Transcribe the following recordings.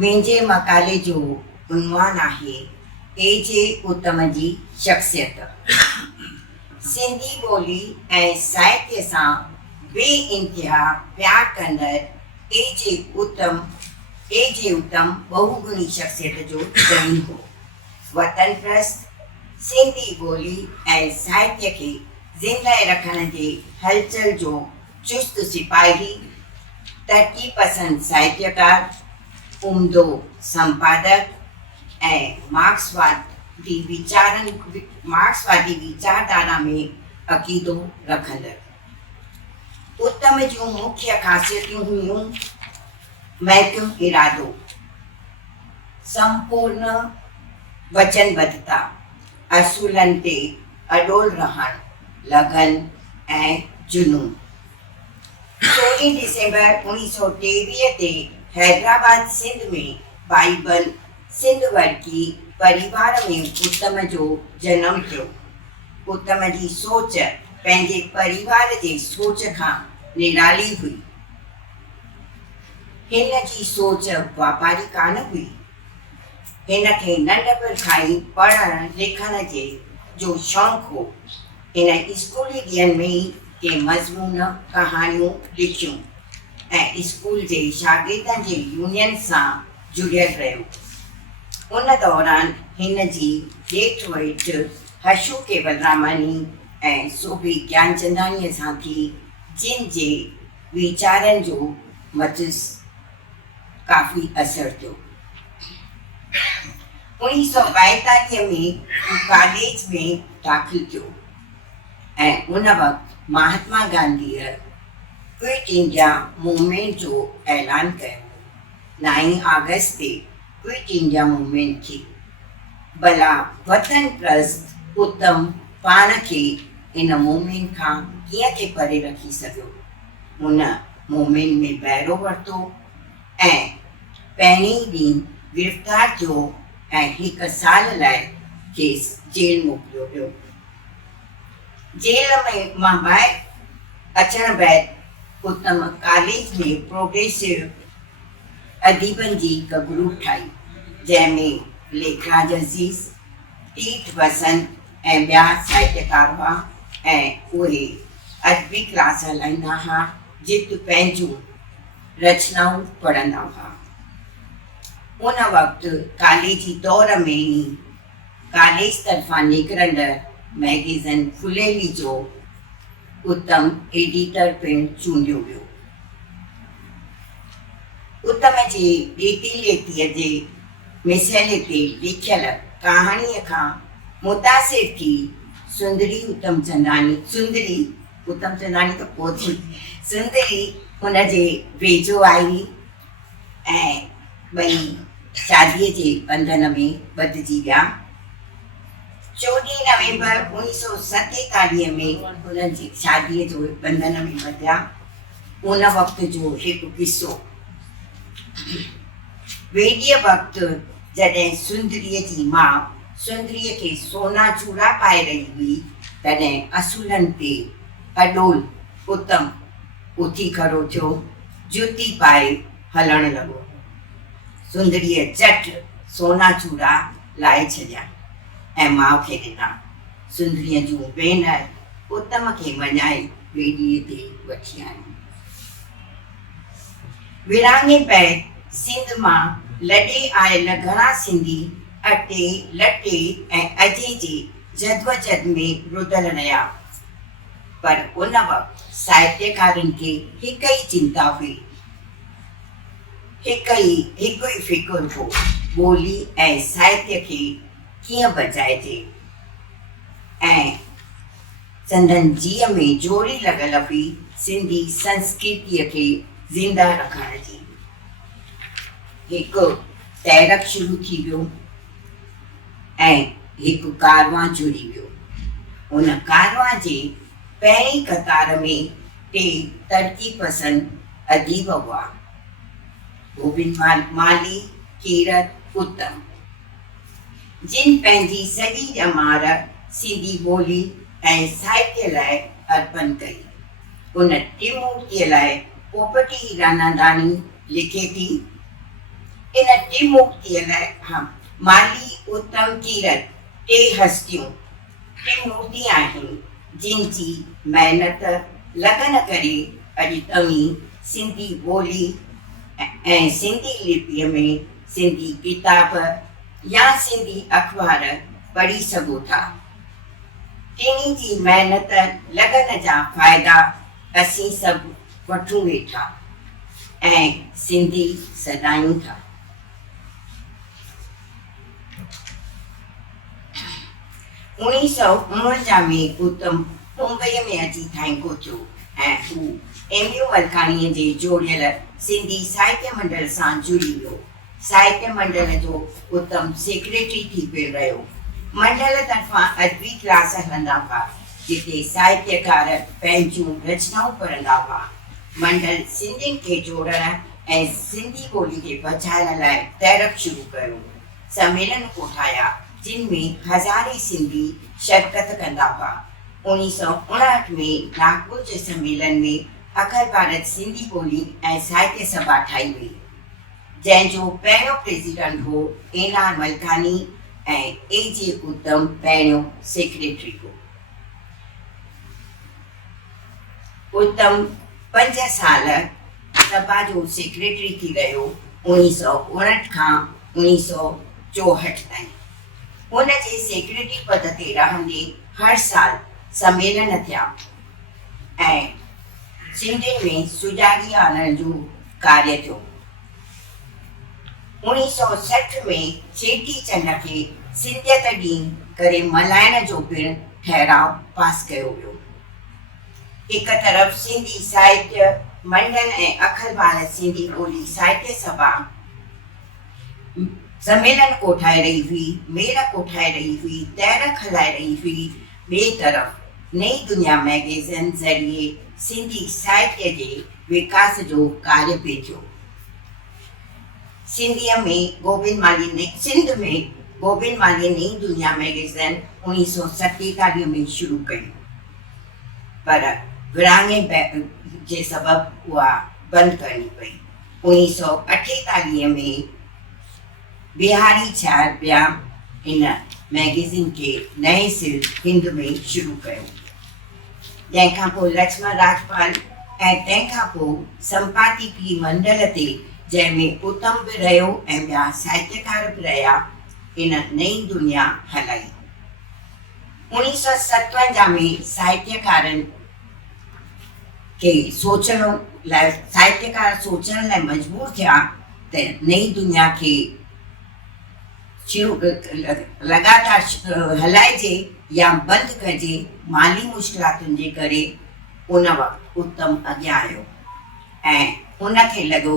मुंहिंजे मक़ाले जो उन्वान आहे ए.जे. उत्तम जी शख़्सियत। सिंधी ॿोली ऐं साहित्य सां बेइंतिहा प्यार कंदड़ ए.जे. उत्तम बहुगुणी शख़्सियत जो ज़मीन हो। वतन प्रस्त सिंधी ॿोली ऐं साहित्य खे ज़िंदह रखण जे हलचल जो चुस्त सिपाही, तरक़ी पसंद साहित्यकार, उम्दो संपादक ऐं मार्क्सवादी वीचारधारा में अक़ीदो रखंदड़। उत्तम जूं मुख्य ख़ासियतूं हुयूं महकम इरादो, संपूर्ण वचनबद्धता, असूलनि ते अडोल रहण, लगन ऐं जुनून। 16 डिसेंबर 1923 ते हैदराबाद सिंध में बाइबल सिंध वर्की परिवार में उत्तम जो जनम थियो। उत्तम जी सोच पंहिंजे परिवार जे सोच खां निराली हुई। हिन जी सोच वापारी कान हुई। हिन खे नंढपण खां ई पढ़ण लिखण जो शौक़ु हो। हिन स्कूली ॾींहंनि में ई के मज़मून कहाणियूं लिखियूं ऐं स्कूल जे शागिर्दनि जे यूनियन सां जुड़ियल रहियो। उन दौरान हिन जी हेठि वेठि हशू केवलरामानी ऐं सोभी ज्ञानचंदानीअ सां थी, जिन जे वीचारनि जो मथिस काफ़ी असरु थियो। 1942 में कॉलेज में दाख़िल थियो ऐं उन वक़्तु महात्मा गांधीअ क्विट इंडिया मूवमेंट जो ऐलान कयो। 9 अगस्त ते क्विट इंडिया मूवमेंट थी। भला वतन प्रस्त उत्तम पाण खे इन मूवमेंट खां कीअं थे परे रखी सघियो। हुन मूवमेंट में बहिरो वरितो ऐं पहिरीं ॾींहुं गिरफ़्तार थियो ऐं 1 साल लाइ खेसि जेल मोकिलियो वियो। जेल मां ॿाहिरि अचण बैदि उत्तम कॉलेज में प्रोग्रेसिव अदीबनि जी हिकु ग्रुप ठाही, जंहिंमें लेखराज अज़ीज़, तीर्थ वसंत ऐं ॿिया साहित्यकार हुआ ऐं उहे अदबी क्लास हलाईंदा हुआ, जिते पंहिंजूं रचनाऊं पढ़ंदा हुआ। उन वक़्तु कॉलेजी दौर में ई कॉलेज तरफ़ां निकिरंदड़ मैगज़ीन फुलेली जो उत्तम एडिटर पिणु चूंडियो वियो। उत्तम जी ॾेती लेतीअ जे मिसइले ते लिखियल कहाणीअ खां मुतासिर थी सुंदरी उत्तम चंदानी त पोइ थी सुंदरी हुन जे वेझो आई ऐं ॿई शादीअ जे बंधन में ॿधिजी विया। 14 नवंबर 1947 में हुननि जी शादीअ जो बंधन में ॿधिया। उन वक़्त जो हिकु किस्सो। वेॾीअ वक़्तु जॾहिं सुंदरीअ जी माउ सुंदरीअ खे सोना चूड़ा पाए रही हुई, तॾहिं असूलनि ते अडोल उत्तम उथी खड़ो थियो, जुती पाए हलणु लॻो। सुंदरीअ झटि सोना चूड़ा लाहे छॾिया ऐं माउ खे ॾिना। सुंदरीअ जूं भेनर उत्तम खे मञाए वेॾीअ ते वठी आयूं। विरहाङे बैदि सिंध मां लॾे आयल घणा सिंधी अटे लटे ऐं अजे जे जदवजहद में रुधल रहिया, पर उन वक़्तु साहित्यकारनि खे हिक ई चिंता हुई, हिकु ई फ़िकुर हो, ॿोली ऐं साहित्य खे कीअं बचाइजे ऐं संदन जीअ में जोड़ी लॻल हुई सिंधी संस्कृतीअ खे ज़िंदा रखण जी। हिकु तहरक शुरू थी वियो ऐं हिकु कारवां जुड़ी वियो। उन कारवां जे पहिरीं कतार में 3 तरक़ी पसंद अदीब हुआ, गोबिंद माली, कीरत, उत्तम, जिन पंहिंजी सॼी ॼमार सिंधी ॿोली ऐं साहित्य लाइ अर्पण कई। उन टिमूर्तीअ लाइ पोपटी रानादानी लिखे थी, इन टिमुक्तीअ लाइ माली उत्तम कीरत टे हस्तियूं टिमूर्ति आहिनि जिन जी महिनत लगन करे अॼु तव्हीं सिंधी ॿोली ऐं सिंधी लिपीअ में सिंधी किताब या सिंधी अख़बार पढ़ी सघो था। टिनी जी महिनत लगन जा फ़ाइदा असीं सभु वठूं वेठा ऐं सिंधी सदायूं था। 1949 में उत्तम मुंबई में अची थाईंको थियो ऐं हू एमयू मलकाणीअ जे जोड़ियल सिंधी साहित्य मंडल सां जुड़ी वियो। साहित्य मंडल जो उत्तम सेक्रेटरी थी पियो रहियो। मंडल तरफ़ां अदबी क्लास हलंदा हुआ जिते साहित्यकार पंहिंजूं रचनाऊं पढ़ंदा हुआ। मंडल सिंधियुनि खे जोड़ण ऐं सिंधी ॿोली खे बचाइण लाइ तहरीक शुरू कयो। सम्मेलन कोठाया जिन में हज़ारे सिंधी शिरकत कंदा हुआ। 1959 में नागपुर जे सम्मेलन में अखिल भारत सिंधी ॿोली ऐं साहित्य सभा ठाही वई जंहिंजो पहिरियों प्रेसिडेंट हो एन.आर. मलकानी ऐं ए.जे. उत्तम पहिरियों सेक्रेटरी हो। उत्तम 5 साल सभा जो सेक्रेटरी थी रहियो 1959 खां 1964 ताईं। हुन जे सेक्रेटरी पद ते रहंदे हर साल सम्मेलन थिया ऐं सिंधियुनि में सुजाॻी आणण जो कार्य थियो। 1960 में चेटी चंड खे सिंधियत ॾींहुं करे मल्हाइण जो पिणु ठहराव पास कयो वियो। हिक तरफ़ सिंधी साहित्य मंडल ऐं अखिल भारत सिंधी ॿोली साहित्य सभा सम्मेलन कोठाए रही हुई, मेल कोठाए रही हुई, तहरीक हलाए रही हुई। ॿिए तरफ़ नई दुनिया मैगज़ीन ज़रिए सिंधी साहित्य जे विकास जो कार्य पियो थियो। सिंध में गोबिंद माली नई दुनिया मैगज़ीन 1947 में शुरू कई पर विरहाङे जे सबबु उहा बंदि करणी पई। 1948 में बिहारी छार ॿिया इन मैगज़ीन खे नए सिर हिंद में शुरू कयो। जंहिंखां पोइ लक्ष्मण राजपाल ऐं तंहिंखां पोइ संपादकी मंडल ते जंहिंमें उत्तम बि रहियो ऐं ॿिया साहित्यकार बि रहिया इन नई दुनिया हलाई। 1957 में साहित्यकार सोचण लाइ मजबूर थिया त नई दुनिया खे लगातार हलाइजे या बंदि कजे। माली मुश्किलातुनि जे करे उन वक़्तु उत्तम अॻियां आयो ऐं उनखे लॻो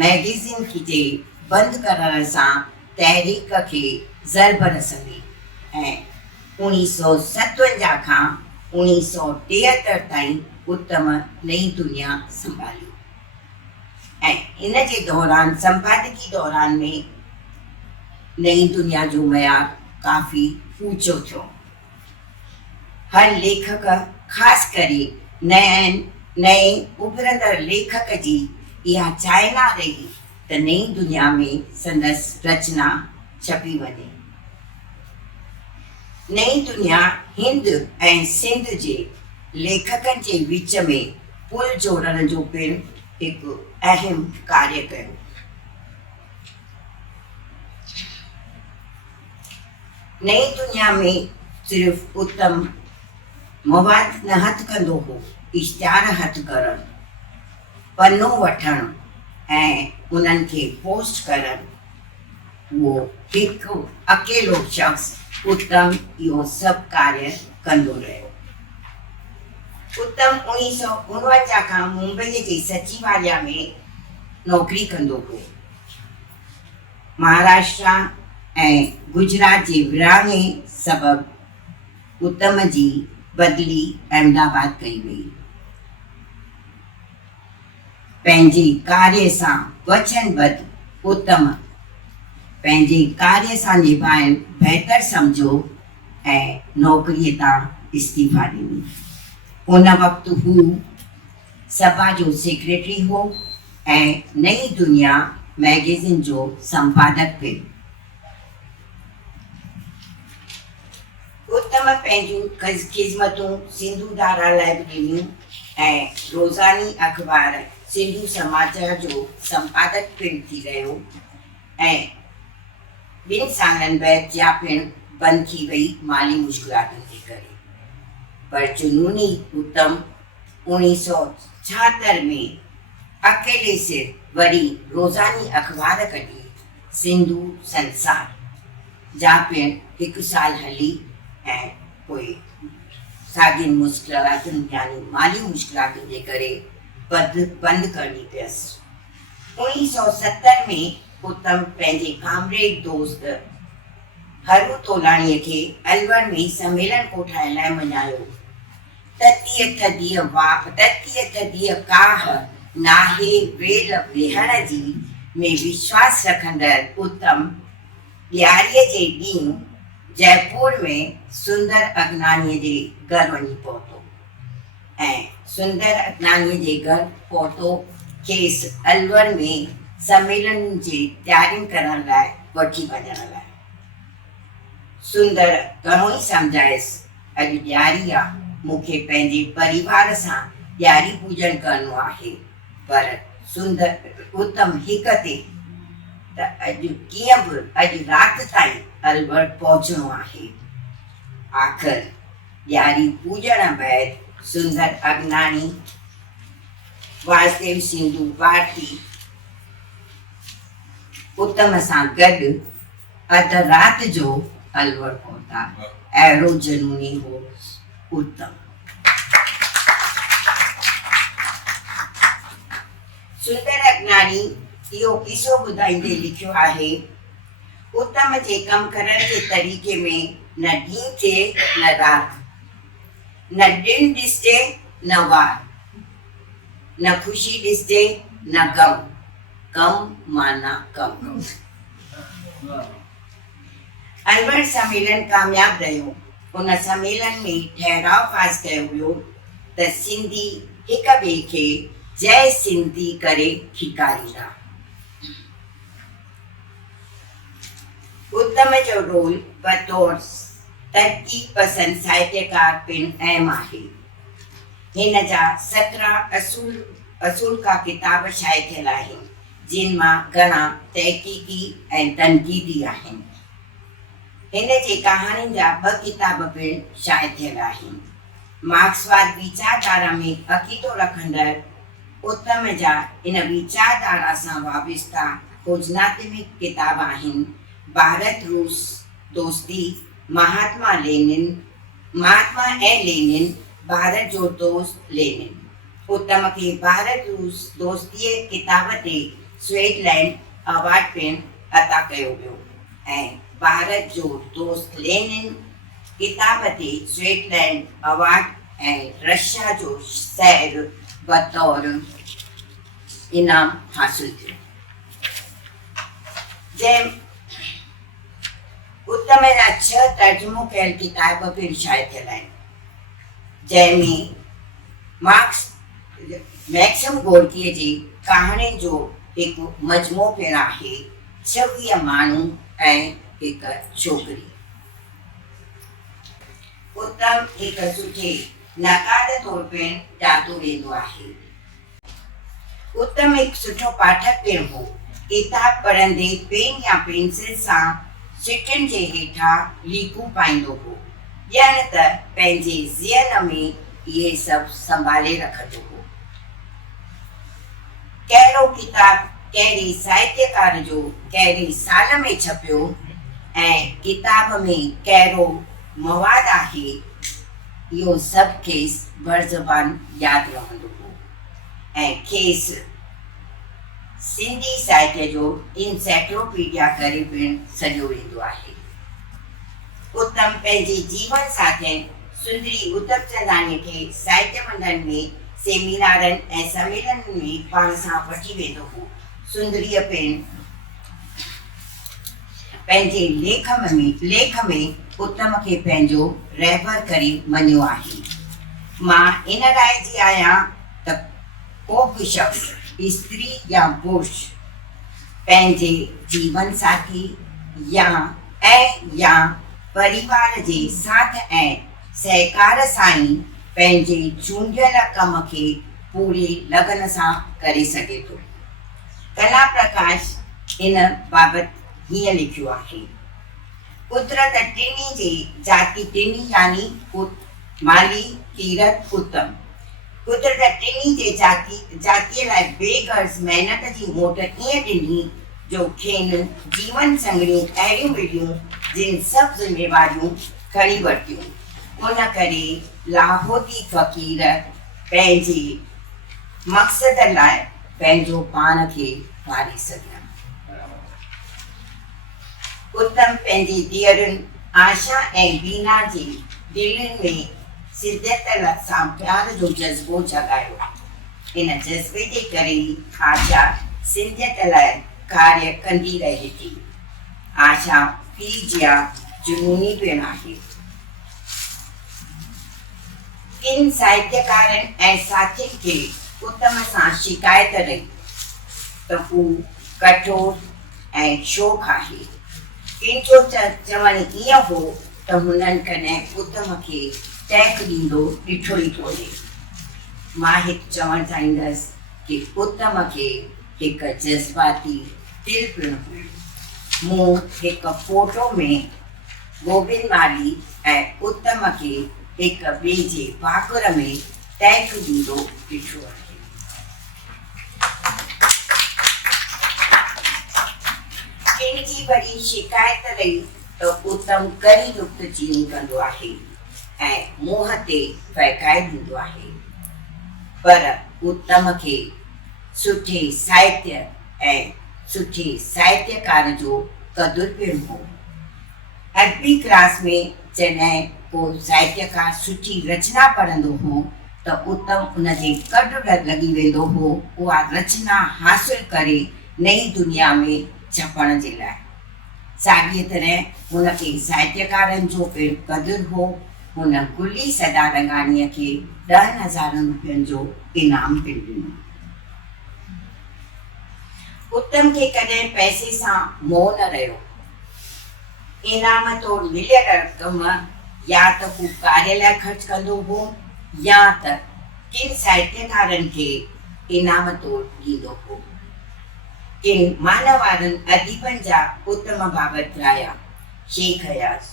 मैगज़ीन खे बंदि करण सां तहरीक खे ज़रब रसंदी ऐं 1957 खां 1973 ताईं उत्तम नई दुनिया संभाली ऐं इन जे दौरान संपादकी दौरान में नई दुनिया जो मयार काफ़ी ऊंचो थियो। हर लेखक ख़ासि करे नए उभरंदड़ लेखक जी इहा चाहना रही त नई दुनिया में संदसि रचना छपी वञे। नई दुनिया हिंद ऐं सिंध जे लेखकनि जे विच में पुल जोड़ण जो पिणु हिकु अहम कार्य कयो। नई दुनिया में सिर्फ़ उत्तम मवाद न हथ कंदो हो, इश्तिहार हथ करणु, पनो वठणु ऐं उन्हनि खे पोस्ट करणु, उहो हिकु अकेलो शख़्स उत्तम इहो सभु कार्य कंदो रहियो। उत्तम 1949 खां मुंबई जे सचिवालय में नौकरी कंदो हो। महाराष्ट्र ऐं गुजरात जे विरहाङे सबबु उत्तम जी बदिली अहमदाबाद कई वई। पंहिंजे कार्य सां वचनबद्ध उत्तम पंहिंजे कार्य सां निभाइण बहितर सम्झो ऐं नौकरीअ तां इस्तीफ़ा ॾिनी। उन वक़्तु हू सभा जो सेक्रेटरी हो ऐं नई दुनिया मैगज़ीन जो संपादक पिणु। उत्तम पंहिंजूं ख़िज़मतूं सिंधु धारा लाइब्रेरियूं ऐं रोज़ानी अख़बार सिंधु समाचार जो संपादक पिणु थी रहियो ऐं 2 सालनि बैदि जा पिणु बंदि थी वई माली मुश्किलातुनि जे करे। पर जुनूनी उत्तम 1976 में अकेले सिर वरी रोज़ानी अख़बार कढी सिंधु संसार जा पिणु 1 साल हली ऐं पोइ साॻियुनि मुश्किलातुनि यानी माली मुश्किलातुनि जे करे बंदि करणी पियसि। 1970 में उत्तम पंहिंजे कामरेड दोस्त हरू तोलाणीअ खे अलवर में सम्मेलन कोठाइण लाइ मञायो। ततीअ थधीअ काह नाहे वेल वेहण जी में विश्वास रखंदड़ उत्तम ॾियारीअ जे ॾींहुं जयपुर में सुंदर अगनानीअ जे घर वञी पहुतो ऐं सुंदर अगनानीअ जे घर पहुतो खेसि अलवर में सम्मेलन जी तयारियूं करण लाइ वठी वञण लाइ। सुंदर घणो ई सम्झायसि, अॼु ॾियारी आहे, मूंखे पंहिंजे परिवार सां ॾियारी पूॼन करणो आहे। पर सुंदर उत्तम हिक ते त अॼु कीअं बि अॼु राति ताईं अलवर पहुचणो आहे। आख़िर ॾियारी पूॼण बैदि सुंदर अगनानी वासुदेव सिंधु भारती उत्तम सां गॾु अध राति जो अलवर पहुता। अहिड़ो जनूनी हो उत्तम। सुंदर अगनानी इहो किसो ॿुधाईंदे लिखियो आहे, उत्तम जे कमु करण जे तरीक़े में न ॾींहुं थिए न राति, न ॾिण ॾिसिजे न वार, न ख़ुशी ॾिसिजे न गम, कम माना कम। अलवर सम्मेलन कामयाब रहियो। उन सम्मेलन में ठहराव पास कयो वियो त सिंधी हिक ॿिए खे जय सिंधी करे खिकारींदा। उत्तम जो रोल बतौर तरक़ी पसंद साहित्यकार पिणु अहम आहे। हिन जा 17 असूल का किताब शाया थियल आहिनि, जिन मां घणा तहक़ीक़ी ऐं तनक़ीदी आहिनि। हिन जे कहाणियुनि जा 2 किताब पिणु शाया थियल आहिनि। मार्क्सवाद वीचारधारा में अक़ीदो रखंदड़ उत्तम जा इन वीचारधारा सां वाबस्ता खोजनात्मक किताब आहिनि भारत रूस दोस्ती, महात्मा ऐं लेनिन, भारत जो दोस्त लेनिन। उत्तम खे भारत रूस दोस्तीअ किताब ते स्विट्ज़रलैंड अवार्ड पिणु अता कयो वियो ऐं भारत जो दोस्त लेनिन किताब ते स्विट्ज़रलैंड अवार्ड ऐं रशिया जो शहर बतौर इनाम हासिल थियो। जंहिं उत्तम जा 6 तर्जुमो कयल किताब पिणु शाया थियल आहिनि, जंहिंमें मैक्सिम गोर्कीअ जी कहाणियुनि जो हिकु मजमो पिणु आहे, 26 माण्हू ऐं हिकु छोकिरी। उत्तम हिकु सुठे नक़ाद तौर पिणु ॼातो वेंदो आहे। उत्तम हिकु सुठो पाठक पिणु हो। किताब पढ़ंदे पेन या पेंसिल सां सिटनि जे हेठां लीकूं पाईंदो हो, ॼण त पंहिंजे ज़हन में इहे सभु संभाले रखंदो हो। कहिड़ो किताब कहिड़े साहित्यकार जो कहिड़े साल में छपियो ऐं किताब में कहिड़ो मवाद आहे, इहो सभु खेसि बरज़बान यादि रहंदो हो ऐं खेसि सिंधी साहित्य जो इनसाइक्लोपीडिया करे पिणु सॾियो वेंदो आहे। उत्तम पंहिंजे जीवन साथियुनि सुंदरी उत्तमचंदानी खे साहित्य मंडल में सेमिनारनि ऐं सम्मेलननि में पाण सां वठी वेंदो हो। सुंदरीअ पिणु पंहिंजे लेख में उत्तम खे पंहिंजो रहबर करे मञियो आहे। मां इन राय जी आहियां त को बि शख़्स स्त्री या पुरुष पंहिंजे जीवन साथी या परिवार जे साथ ऐं सहकार सां ई पंहिंजे चूंडियल कम खे पूरी लगन सां करे सघे थो। कला प्रकाश इन बाबति हीअं लिखियो आहे, कुदरत टिनी जे जाति टिनी यानी माली तीरथ उत्तम। कुदरत टिनी जे जातीअ लाइ बेगर्स महिनत जी मोट ईअं ॾिनी जो खेनि जीवन संगड़ियूं अहिड़ियूं मिलियूं जिन सभु ज़िम्मेवारियूं खणी वरितियूं। उन करे लाहौती फ़क़ीर पंहिंजे मक़सद लाइ पंहिंजो पाण खे वारे सघिया। उत्तम पंहिंजी धीअरुनि आशा ऐं बीना जी दिलनि में सिद्धियत सां प्यार जो जज़्बो जगायो। इन जज़्बे जे करे ई आशा सिंधियत लाइ कार्य कंदी रहे थी। आशा पीउ जा जुनूनी पिणु आहे। किन साहित्यकारनि ऐं साथियुनि खे उत्तम सां शिकायत रही त हू कठोर ऐं शौक़ आहे। किन जो चवणु ईअं हो त हुननि कॾहिं उत्तम खे टैक ॾींदो ॾिठो ई कोन्हे। मां हिकु चवणु चाहींदसि कि उत्तम खे हिकु जज़्बाती दिलि पिणु हुई। मूं हिकु फोटो में गोबिंद माली ऐं उत्तम खे हिकु ॿिए जे पाकुर में टैक ॾींदो ॾिठो आहे। किन जी वरी शिकायत रही त उत्तम कड़ी नुक्तचीनी कंदो आहे ऐं मुंहं ते फहिकाए ॾींदो आहे, पर उत्तम खे सुठे साहित्य ऐं सुठे साहित्यकार जो क़दुरु पिणु हो। अदबी क्लास में जॾहिं को साहित्यकार सुठी रचना पढ़ंदो हो त उत्तम उन जे कॾु लॻी वेंदो हो उहा रचना हासिल करे नई दुनिया में छपण जे लाइ। साॻीअ तरह हुनखे साहित्यकारनि जो पिणु क़दुरु हो। हुन गुली सदारंगाणीअ खे 10,000 रुपयनि जो इनाम पिणु ॾिनो। उत्तम खे कॾहिं पैसे सां मोह न रहियो। इनाम तौर मिलियल रक़म या त हू कार्य लाइ ख़र्च कंदो हो या त किन साहित्यकारनि खे इनाम तौर ॾींदो हो। किन मान वारनि अदीबनि जा उत्तम बाबति राया। शेख हयास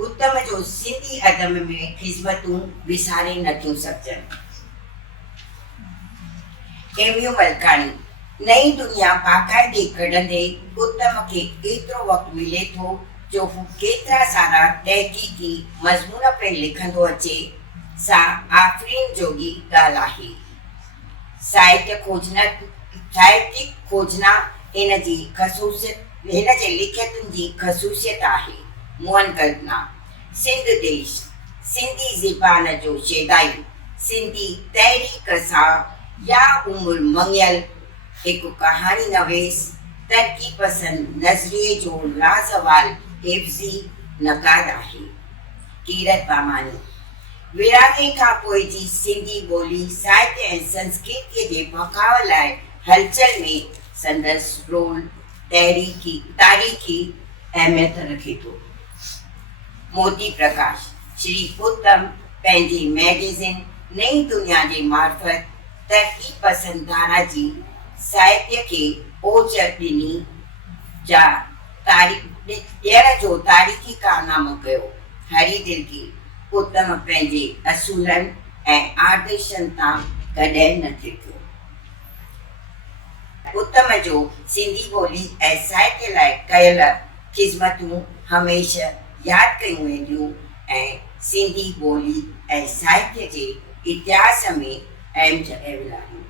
उत्तम जो सिंधी अदब में ख़िज़मतूं विसारे नथियूं सघजनि। एमियो मलकाणी नई दुनिया बाक़ाइदे कढंदे उत्तम खे एतिरो वक़्तु मिले थो जो हू केतिरा सारा तहक़ीक़ी मज़मून पिणु लिखंदो अचे, सा आफ़रीन जोगी ॻाल्हि आहे। साहित्यिक खोजना हिन जे लिखियतुनि जी ख़सूसियत आहे। मोहन कल्पना सिंध देश, सिंधी ज़बान जो शेदाई, सिंधी तहरीक सां या उमिरि मङियल हिकु कहाणी नवेस, तरक़ी पसंद नज़रिए जो लाज़वाल हिफ़्ज़ी नक़ाद आहे। कीरत बामानी विरहाङे खां पोइ जी सिंधी ॿोली साहित्य ऐं संस्कृतीअ जे बक़ाउ लाइ हलचल में संदसि रोल तारीख़ी अहमियत रखे थो। मोती प्रकाश श्री उत्तम पंहिंजे मैगज़ीन नई दुनिया जे मार्फत तरक़ी पसंद धारा जी साहित्य खे ओच ॾिनी ॾियण जो तारीख़ी कारनामो कयो। हरी दिल की उत्तम पंहिंजे असूलनि ऐं आदर्शनि तां कॾहिं न थिको। उत्तम जो सिंधी ॿोली ऐं साहित्य लाइ कयल ख़िज़मतूं हमेशह यादि कयूं वेंदियूं ऐं सिंधी ॿोली ऐं साहित्य जे इतिहास में अहम जॻह मिलायूं।